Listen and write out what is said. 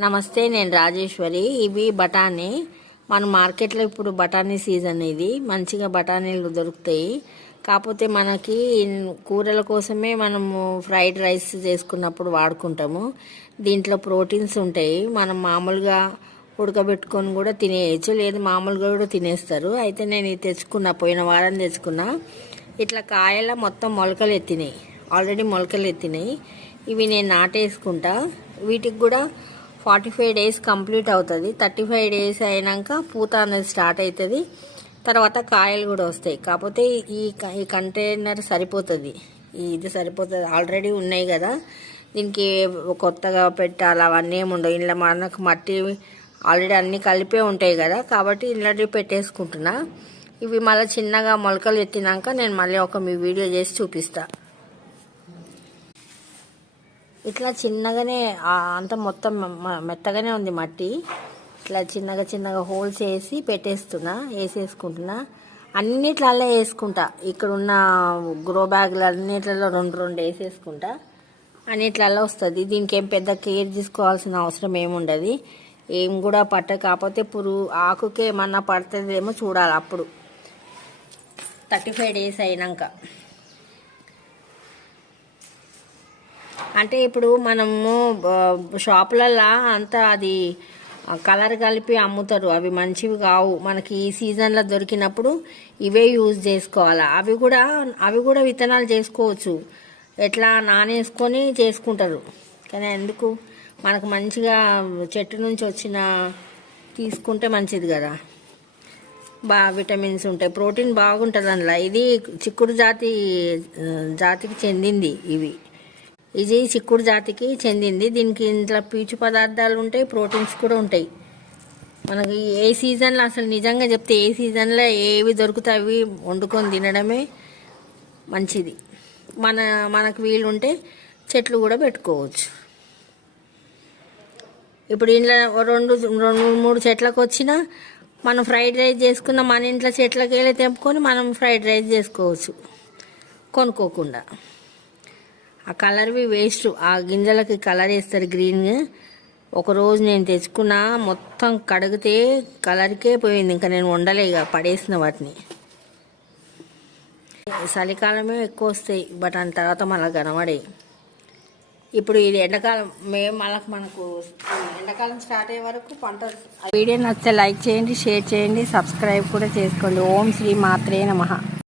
నమస్తే నేను రాజేశ్వరి. ఇవి బఠానీ. మన మార్కెట్లో ఇప్పుడు బఠానీ సీజన్ ఇది. మంచిగా బఠానీలు దొరుకుతాయి. కాకపోతే మనకి కూరల కోసమే మనము ఫ్రైడ్ రైస్ చేసుకున్నప్పుడు వాడుకుంటాము. దీంట్లో ప్రోటీన్స్ ఉంటాయి. మనం మామూలుగా ఉడకబెట్టుకొని కూడా తినేయచ్చు. లేదు మామూలుగా కూడా తినేస్తారు. అయితే నేను ఇది తెచ్చుకున్న. పోయిన వారం తెచ్చుకున్నా. ఇట్లా కాయల మొత్తం మొలకలు ఎత్తినాయి. ఆల్రెడీ మొలకలు ఎత్తినాయి. ఇవి నేను నాటేసుకుంటా. వీటికి కూడా ఫార్టీ ఫైవ్ డేస్ కంప్లీట్ అవుతుంది. థర్టీ ఫైవ్ డేస్ అయినాక పూత అనేది స్టార్ట్ అవుతుంది తర్వాత కాయలు కూడా వస్తాయి. కాకపోతే ఈ క- ఈ కంటైనర్ సరిపోతుంది. ఇది సరిపోతుంది. ఆల్రెడీ ఉన్నాయి కదా. దీనికి కొత్తగా పెట్టాలి. అవన్నీ ఏమి ఉండవు. ఇంట్లో మనకు మట్టి ఆల్రెడీ అన్నీ కలిపే ఉంటాయి కదా. కాబట్టి ఇంట్లో పెట్టేసుకుంటున్నా. ఇవి మళ్ళీ చిన్నగా మొలకలు ఎత్తినాక నేను మళ్ళీ ఒక మీ వీడియో చేసి చూపిస్తాను ఇట్లా చిన్నగానే అంత మొత్తం మ- మెత్తగానే ఉంది మట్టి. ఇట్లా చిన్నగా చిన్నగా హోల్స్ వేసి పెట్టేస్తున్నా వేసేసుకుంటున్నా. అన్నిట్లలో వేసుకుంటా. ఇక్కడ ఉన్న గ్రో బ్యాగులు అన్నిట్లలో రెండు రెండు వేసేసుకుంటా. అన్నిట్లలో వస్తుంది. దీనికి ఏం పెద్ద కేర్ తీసుకోవాల్సిన అవసరం ఏముండదు ఏం కూడా పట్ట కాకపోతే పురుగు ఆకుకే ఏమన్నా పడుతుందేమో చూడాలి అప్పుడు. థర్టీ ఫైవ్ డేస్ అయినాక. అంటే ఇప్పుడు మనము ఆ, షాపులల్లో అంతా అది కలర్ కలిపి అమ్ముతారు. అవి మంచివి కావు. మనకి ఈ సీజన్లో దొరికినప్పుడు ఇవే యూజ్ చేసుకోవాలి. అవి కూడా అవి కూడా విత్తనాలు చేసుకోవచ్చు. ఎట్లా నానేసుకొని చేసుకుంటారు. కానీ ఎందుకు? మనకు మంచిగా చెట్టు నుంచి వచ్చిన తీసుకుంటే మంచిది కదా. బాగా విటమిన్స్ ఉంటాయి. ప్రోటీన్ బాగుంటుంది అందులో ఇది చిక్కుడు జాతి జాతికి చెందింది ఇవి. ఇది చిక్కుడు జాతికి చెందింది. దీనికి ఇంట్లో పీచు పదార్థాలు ఉంటాయి ప్రోటీన్స్ కూడా ఉంటాయి. మనకి ఏ సీజన్లో అసలు నిజంగా చెప్తే ఏ సీజన్లో ఏవి దొరుకుతాయి అవి వండుకొని తినడమే మంచిది. మన మనకు వీలుంటే చెట్లు కూడా పెట్టుకోవచ్చు. ఇప్పుడు ఇంట్లో రెండు రెండు మూడు చెట్లకు వచ్చినా మనం ఫ్రైడ్ రైస్ చేసుకున్న మన ఇంట్లో చెట్లకి వెళ్ళి తెంపుకొని మనం ఫ్రైడ్ రైస్ చేసుకోవచ్చు. కొనుక్కోకుండా. ఆ కలర్వి వేస్ట్. ఆ గింజలకి కలర్ వేస్తారు గ్రీన్. ఒకరోజు నేను తెచ్చుకున్న మొత్తం కడిగితే కలర్కే పోయింది. ఇంకా నేను వండలే ఇక పడేసిన వాటిని. చలికాలమే ఎక్కువ వస్తాయి బట్ దాని తర్వాత మళ్ళీ కనబడాయి ఇప్పుడు ఇది ఎండాకాలం మేము మళ్ళీ మనకు ఎండాకాలం స్టార్ట్ అయ్యే వరకు పంట వీడియో నచ్చితే లైక్ చేయండి షేర్ చేయండి సబ్స్క్రైబ్ కూడా చేసుకోండి. ఓం శ్రీ మాత్రే నమ.